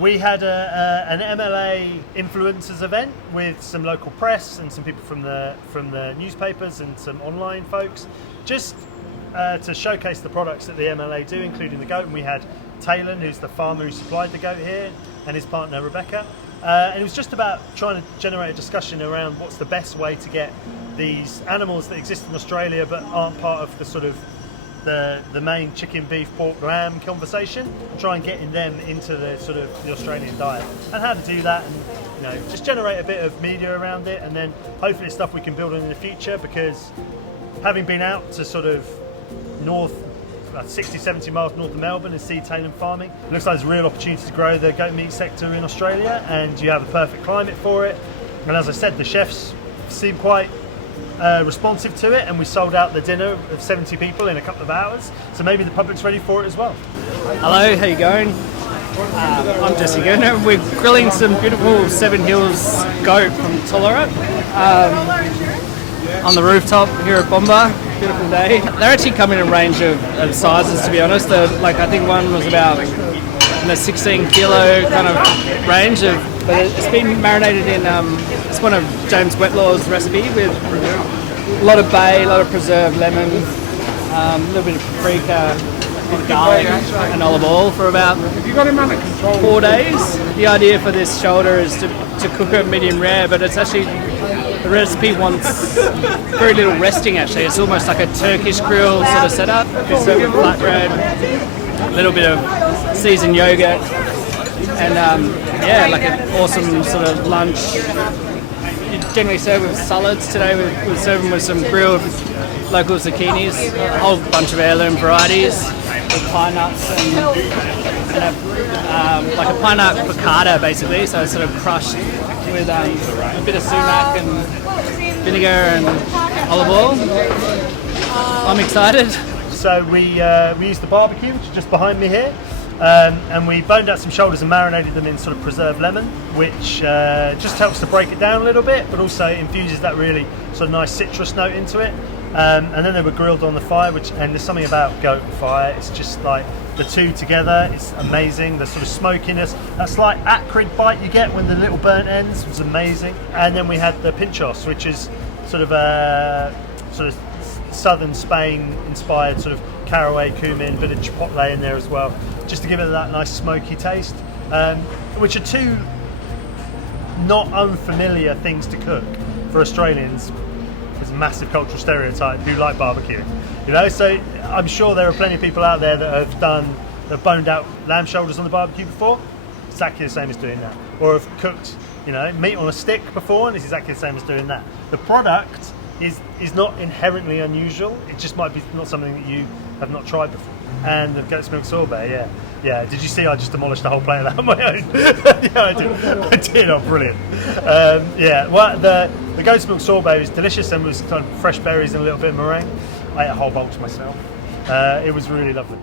We had an MLA influencers event with some local press and some people from the newspapers and some online folks, just to showcase the products that the MLA do, including the goat. And we had Talon, who's the farmer who supplied the goat here, and his partner Rebecca. And it was just about trying to generate a discussion around what's the best way to get these animals that exist in Australia but aren't part of the sort of the main chicken, beef, pork, lamb conversation, and try and getting them into the sort of the Australian diet, and how to do that, and just generate a bit of media around it, and then hopefully it's stuff we can build on in the future. Because having been out to sort of north, 60-70 miles north of Melbourne, and see Talon farming, it looks like there's a real opportunity to grow the goat meat sector in Australia, and you have a perfect climate for it. And as I said, the chefs seem quite responsive to it, and we sold out the dinner of 70 people in a couple of hours, so maybe the public's ready for it as well. Hello, how you going? I'm Jesse Gurner. We're grilling some beautiful Seven Hills goat from Whetlor on the rooftop here at BOMBA. Beautiful day. They're actually come in a range of sizes, to be honest. I think one was about in the 16 kilo kind of range but it's been marinated in, it's one of James Whetlor's recipe with a lot of bay, a lot of preserved lemon, a little bit of paprika, garlic and olive oil for about 4 days. The idea for this shoulder is to cook it medium rare, but it's actually, the recipe wants very little resting actually. It's almost like a Turkish grill sort of setup. It's served with flatbread, a little bit of seasoned yogurt, and like an awesome sort of lunch. You generally serve with salads. Today we're serving with some grilled local zucchinis, a whole bunch of heirloom varieties with pine nuts and like a pine nut piccata basically, so it's sort of crushed with a bit of sumac and vinegar and olive oil. I'm excited. So we used the barbecue, which is just behind me here. And we boned out some shoulders and marinated them in sort of preserved lemon, which just helps to break it down a little bit, but also infuses that really sort of nice citrus note into it. And then they were grilled on the fire, and there's something about goat fire, it's just like the two together, it's amazing. The sort of smokiness, that slight acrid bite you get when the little burnt ends was amazing. And then we had the pinchos, which is sort of southern Spain inspired sort of caraway, cumin, bit of chipotle in there as well, just to give it that nice smoky taste, which are two not unfamiliar things to cook for Australians. There's a massive cultural stereotype who like barbecue, so I'm sure there are plenty of people out there that have boned out lamb shoulders on the barbecue before. Exactly the same as doing that, or have cooked meat on a stick before, and it's exactly the same as doing that. The product is not inherently unusual, it just might be not something that you have not tried before. And the goat's milk sorbet, yeah. Did you see I just demolished the whole plate of that on my own? Yeah, I did. Oh, brilliant. Well, the goat's milk sorbet was delicious and was kind of fresh berries and a little bit of meringue. I ate a whole box myself. It was really lovely.